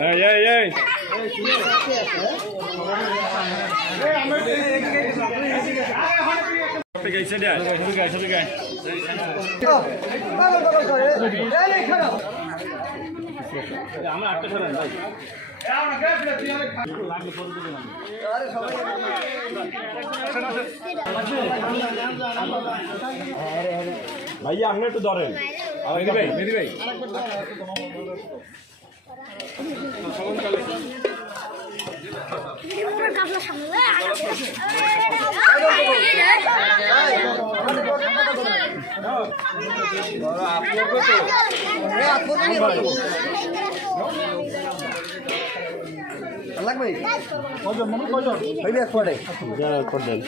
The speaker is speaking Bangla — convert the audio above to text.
এই এই এই আমরা আটটা ছাড়েন ভাই ভাইয়া আপনি একটু ধরেন মেদি ভাই মেদি ভাই কাপড় সামনে লাগবে? কজন মনে কজন হইবে এক আরও? করবেন